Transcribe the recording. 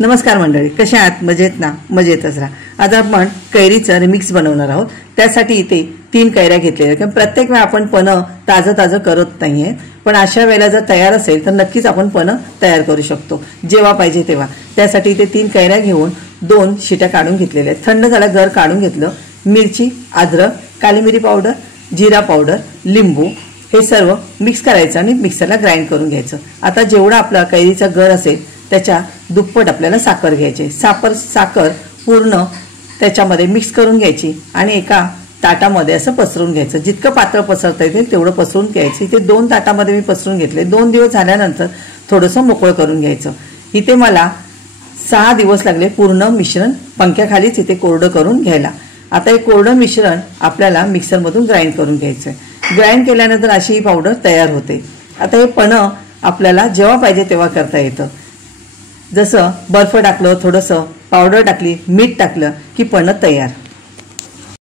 नमस्कार मंडळी, कशा आहात? मजेत ना? मजेतच राहा। आज आपण कैरीचं रिमिक्स बनवणार आहोत। त्यासाठी इथे 3 कैऱ्या घेतलेल्या आहेत। प्रत्येक वेळा आपण पन्ह ताजं करत नाहीये, पण अशा वेळेला जर तयार असेल तर नक्कीच आपण पन्ह तयार करू शकतो जेव्हा पाहिजे तेव्हा। त्यासाठी इथे 3 कैऱ्या घेऊन 2 शिट्या काढून घेतलेल्या आहेत। थंड झाला गर काढून घेतलं। मिरची, अद्रक, काली मिरी पावडर, जिरा पावडर, लिंबू हे सर्व मिक्स करायचं आणि मिक्सरला ग्राइंड करून घ्यायचं। आता जेवढा आपला कैरीचा गर असेल त्याच्या दुप्पट आपल्याला साखर घ्यायची। साखर पूर्ण त्याच्यामध्ये मिक्स करून घ्यायची आणि एका ताटामध्ये असं पसरून घ्यायचं। जितकं पातळ पसरता येईल तेवढं पसरून घ्यायचं। इथे 2 ताटामध्ये मी पसरून घेतले। 2 दिवस झाल्यानंतर थोडंसं मोकळं करून घ्यायचं। इथे मला 6 दिवस लागले पूर्ण मिश्रण पंख्याखालीच इथे कोरडं करून घ्यायला। आता हे कोरडं मिश्रण आपल्याला मिक्सरमधून ग्राइंड करून घ्यायचं। ग्राइंड केल्यानंतर अशी ही पावडर तयार होते। आता हे पन्ह आपल्याला जेव्हा पाहिजे तेव्हा करता येतं। जसं बर्फ टाकलं, थोडंसं पावडर टाकली, मीठ टाकलं की पन्ह तयार।